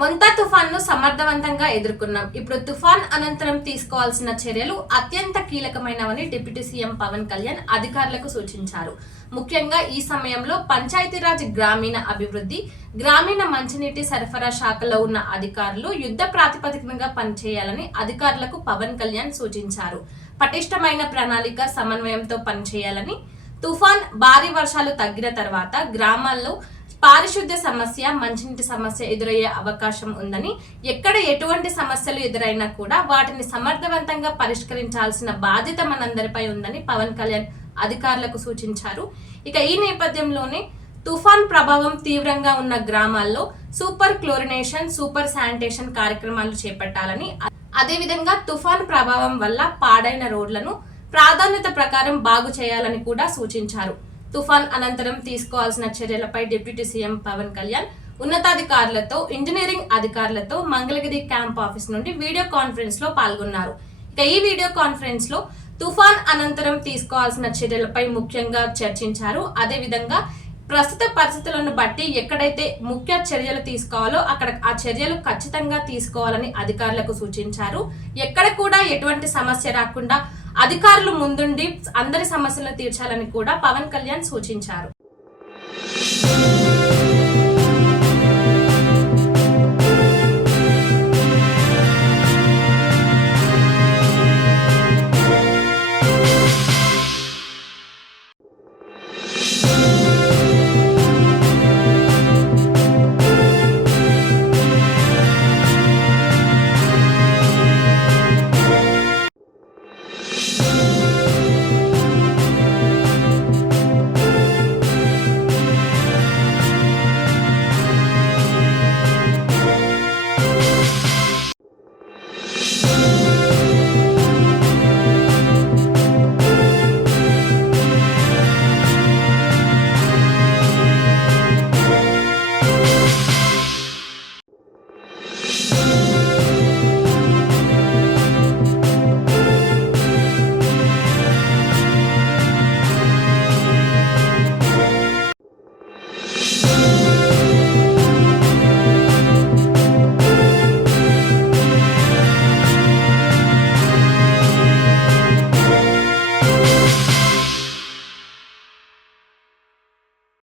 మొంతా తుఫాన్ను సమర్థవంతంగా ఎదుర్కొన్నాం. ఇప్పుడు తుఫాన్ అనంతరం తీసుకోవాల్సిన చర్యలు అత్యంత కీలకమైనవని డిప్యూటీ సీఎం పవన్ కళ్యాణ్ అధికారులకు సూచించారు. ముఖ్యంగా ఈ సమయంలో పంచాయతీరాజ్, గ్రామీణ అభివృద్ధి, గ్రామీణ మంచినీటి సరఫరా శాఖలో ఉన్న అధికారులు యుద్ధ ప్రాతిపదికగా పనిచేయాలని అధికారులకు పవన్ కళ్యాణ్ సూచించారు. పటిష్టమైన ప్రణాళిక, సమన్వయంతో పనిచేయాలని, తుఫాన్ భారీ వర్షాలు తగ్గిన తర్వాత గ్రామాల్లో పారిశుద్ధ్య సమస్య, మంచినీటి సమస్య ఎదురయ్యే అవకాశం ఉందని, ఎక్కడ ఎటువంటి సమస్యలు ఎదురైనా కూడా వాటిని సమర్థవంతంగా పరిష్కరించాల్సిన బాధ్యత మనందరిపై ఉందని పవన్ కళ్యాణ్ అధికారులకు సూచించారు. ఇక ఈ నేపథ్యంలోనే తుఫాన్ ప్రభావం తీవ్రంగా ఉన్న గ్రామాల్లో సూపర్ క్లోరినేషన్, సూపర్ శానిటేషన్ కార్యక్రమాలు చేపట్టాలని, అదేవిధంగా తుఫాన్ ప్రభావం వల్ల పాడైన రోడ్లను ప్రాధాన్యత ప్రకారం బాగు చేయాలని కూడా సూచించారు. తుఫాన్ అనంతరం తీసుకోవాల్సిన చర్యలపై డిప్యూటీ సీఎం పవన్ కళ్యాణ్ ఉన్నతాధికారులతో, ఇంజనీరింగ్ అధికారులతో మంగళగిరి క్యాంప్ ఆఫీస్ నుండి వీడియో కాన్ఫరెన్స్ లో పాల్గొన్నారు. ఇక ఈ వీడియో కాన్ఫరెన్స్ లో తుఫాన్ అనంతరం తీసుకోవాల్సిన చర్యలపై ముఖ్యంగా చర్చించారు. అదేవిధంగా ప్రస్తుత పరిస్థితులను బట్టి ఎక్కడైతే ముఖ్య చర్యలు తీసుకోవాలో అక్కడ ఆ చర్యలు ఖచ్చితంగా తీసుకోవాలని అధికారులకు సూచించారు. ఎక్కడ కూడా ఎటువంటి సమస్య రాకుండా అధికారులు ముందుండి అందరి సమస్యలను తీర్చాలని కూడా పవన్ కళ్యాణ్ సూచించారు.